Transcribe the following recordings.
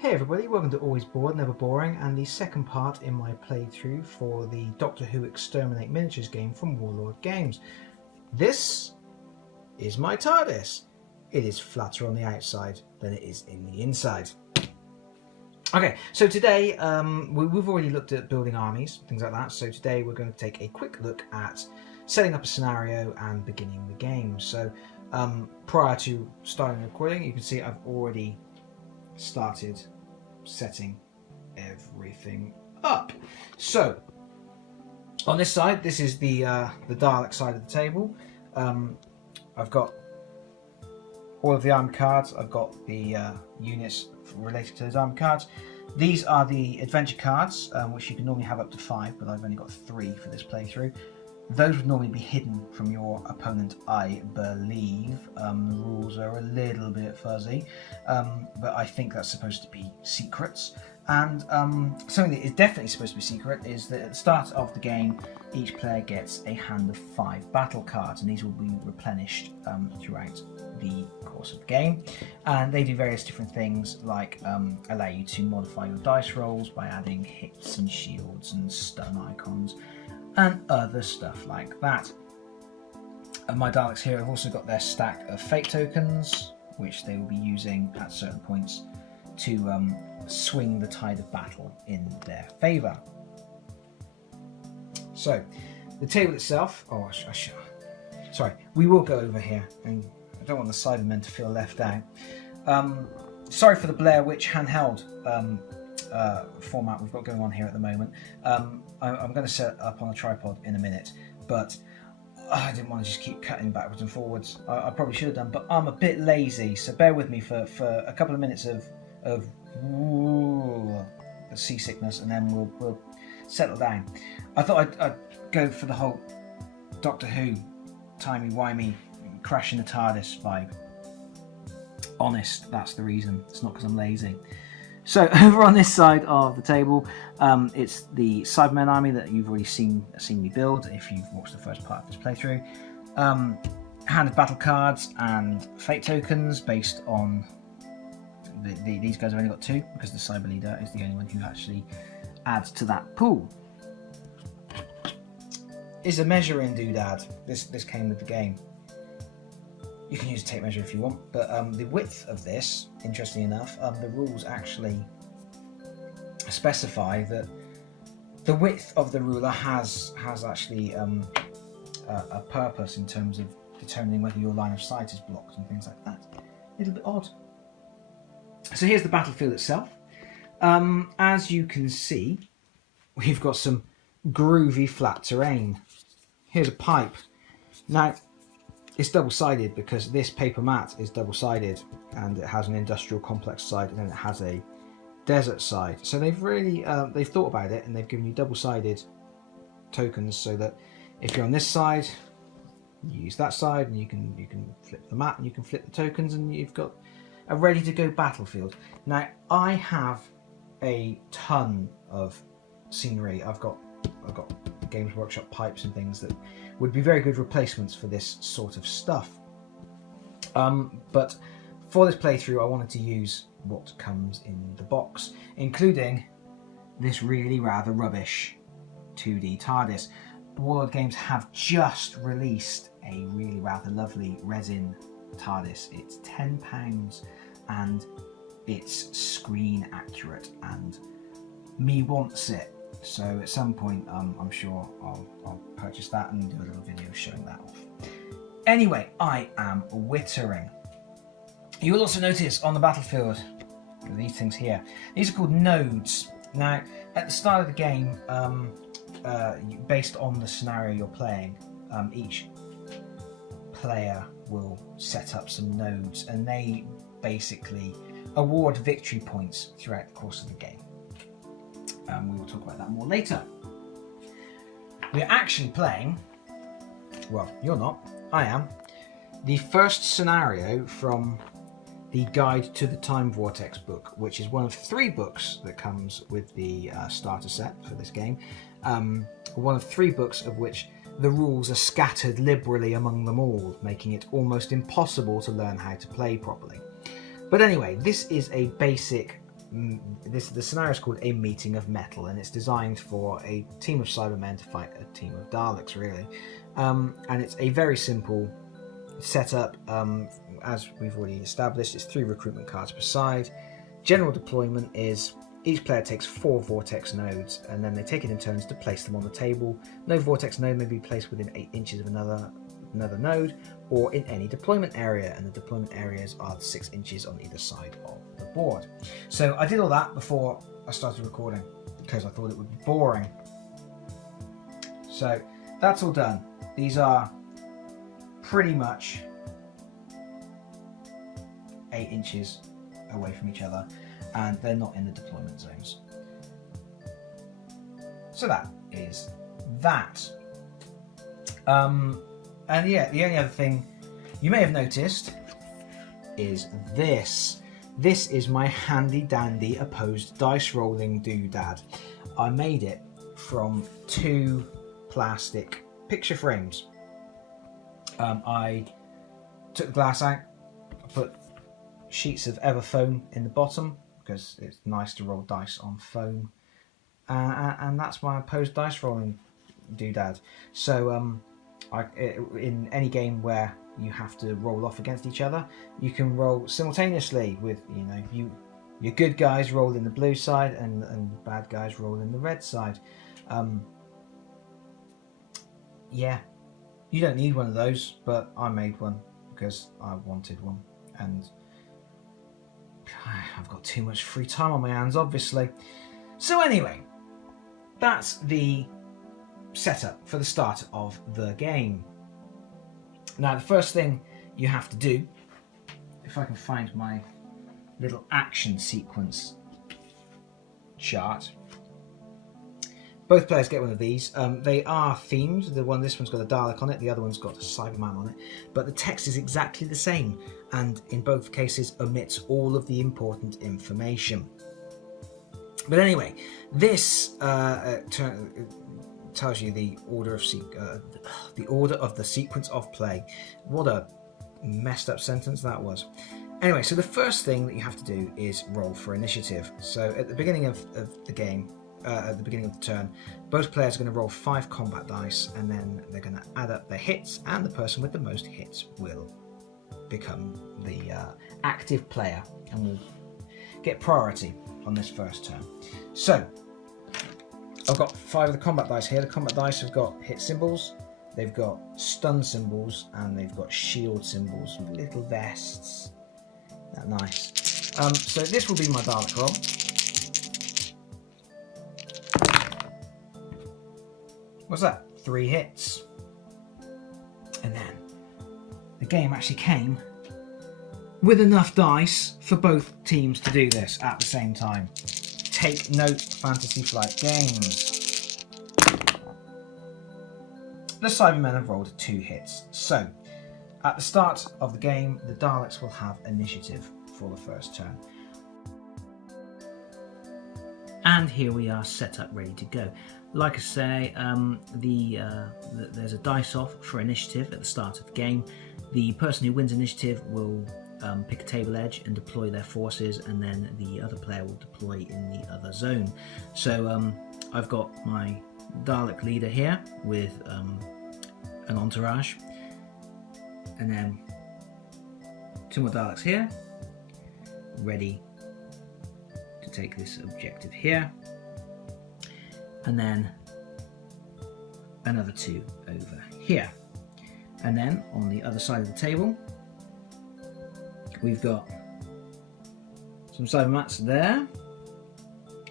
Hey everybody, welcome to Always Bored, Never Boring, and the second part in my playthrough for the Doctor Who Exterminate miniatures game from Warlord Games. This is my TARDIS. It is flatter on the outside than it is in the inside. Okay, so today we've already looked at building armies, things like that, so today we're going to take a quick look at setting up a scenario and beginning the game. So prior to starting recording, you can see I've already started setting everything up. So on this side, this is the Dialect side of the table. I've got all of the armed cards. I've got the units related to those armed cards. These are the adventure cards, which you can normally have up to 5, but I've only got 3 for this playthrough. Those would normally be hidden from your opponent, I believe. The rules are a little bit fuzzy, but I think that's supposed to be secrets. And something that is definitely supposed to be secret is that at the start of the game, each player gets a hand of 5 battle cards, and these will be replenished throughout the course of the game. And they do various different things, like allow you to modify your dice rolls by adding hits and shields and stun icons, and other stuff like that. And my Daleks here have also got their stack of fate tokens, which they will be using at certain points to swing the tide of battle in their favour. So, the table itself, sorry, we will go over here, and I don't want the Cybermen to feel left out. Sorry for the Blair Witch handheld format we've got going on here at the moment. I'm going to set it up on a tripod in a minute, but I didn't want to just keep cutting backwards and forwards. I probably should have done, but I'm a bit lazy, so bear with me for a couple of minutes of seasickness, and then we'll settle down. I thought I'd go for the whole Doctor Who timey-wimey crashing the TARDIS vibe. Honest, that's the reason. It's not because I'm lazy. So over on this side of the table, it's the Cybermen army that you've already seen me build if you've watched the first part of this playthrough. Hand of battle cards and fate tokens based on these guys have only got 2 because the Cyber Leader is the only one who actually adds to that pool. Is a measuring doodad. This came with the game. You can use a tape measure if you want, but the width of this, interestingly enough, the rules actually specify that the width of the ruler has actually a purpose in terms of determining whether your line of sight is blocked and things like that. A little bit odd. So here's the battlefield itself. As you can see, we've got some groovy flat terrain. Here's a pipe. Now, it's double-sided because this paper mat is double-sided, and it has an industrial complex side and then it has a desert side. So they've really they've thought about it, and they've given you double-sided tokens so that if you're on this side, you use that side, and you can flip the mat and you can flip the tokens, and you've got a ready-to-go battlefield. Now I have a ton of scenery. I've got Games Workshop pipes and things that would be very good replacements for this sort of stuff. But for this playthrough, I wanted to use what comes in the box, including this really rather rubbish 2D TARDIS. Warlord Games have just released a really rather lovely resin TARDIS. It's £10 and it's screen accurate, and me wants it. So at some point, I'm sure I'll purchase that and do a little video showing that off. Anyway, I am wittering. You will also notice on the battlefield, these things here. These are called nodes. Now, at the start of the game, based on the scenario you're playing, each player will set up some nodes, and they basically award victory points throughout the course of the game. We will talk about that more later. We're actually playing, well, you're not, I am, the first scenario from the Guide to the Time Vortex book, which is one of 3 books that comes with the starter set for this game. One of 3 books of which the rules are scattered liberally among them all, making it almost impossible to learn how to play properly. But anyway, this is a basic the scenario is called A Meeting of Metal, and it's designed for a team of Cybermen to fight a team of Daleks, really. And it's a very simple setup. As we've already established, it's 3 recruitment cards per side. General deployment is each player takes 4 vortex nodes, and then they take it in turns to place them on the table. No vortex node may be placed within 8 inches of another node or in any deployment area, and the deployment areas are 6 inches on either side of the board. So I did all that before I started recording because I thought it would be boring. So that's all done. These are pretty much 8 inches away from each other, and they're not in the deployment zones. So that is that. And yeah, the only other thing you may have noticed is this. This is my handy dandy opposed dice rolling doodad. I made it from 2 plastic picture frames. I took the glass out, I put sheets of Everfoam in the bottom because it's nice to roll dice on foam, and that's my opposed dice rolling doodad. So in any game where you have to roll off against each other, you can roll simultaneously with, your good guys roll in the blue side and bad guys roll in the red side. Yeah, you don't need one of those, but I made one because I wanted one, and I've got too much free time on my hands, obviously. So anyway, that's the setup for the start of the game. Now, the first thing you have to do, if I can find my little action sequence chart, both players get one of these. They are themed. This one's got a Dalek on it, the other one's got a Cyberman on it, but the text is exactly the same, and in both cases omits all of the important information. But anyway, this tells you the order of the sequence of play. What a messed up sentence that was. Anyway, so the first thing that you have to do is roll for initiative. So at the beginning of the game, at the beginning of the turn, both players are going to roll 5 combat dice, and then they're going to add up their hits, and the person with the most hits will become the active player and will get priority on this first turn. So I've got 5 of the combat dice here. The combat dice have got hit symbols, they've got stun symbols, and they've got shield symbols with little vests. That's nice. So this will be my Dalek roll. What's that? 3 hits. And then the game actually came with enough dice for both teams to do this at the same time. Take note, Fantasy Flight Games. The Cybermen have rolled 2 hits. So, at the start of the game, the Daleks will have initiative for the first turn. And here we are, set up, ready to go. Like I say, there's a dice off for initiative at the start of the game. The person who wins initiative will pick a table edge and deploy their forces, and then the other player will deploy in the other zone. So I've got my Dalek leader here with an entourage, and then 2 more Daleks here, ready to take this objective here, and then another 2 over here. And then on the other side of the table, we've got some Cybermats there,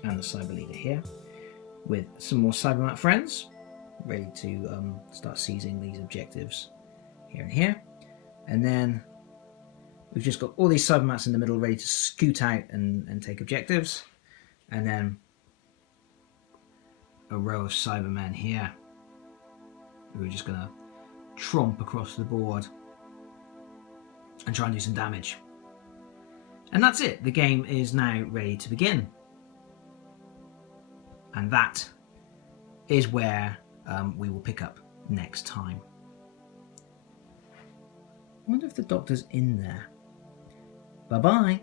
and the Cyber Leader here, with some more Cybermat friends, ready to start seizing these objectives here and here. And then we've just got all these Cybermats in the middle, ready to scoot out and take objectives. And then a row of Cybermen here, who are just going to tromp across the board and try and do some damage. And that's it. The game is now ready to begin. And that is where we will pick up next time. I wonder if the Doctor's in there. Bye-bye.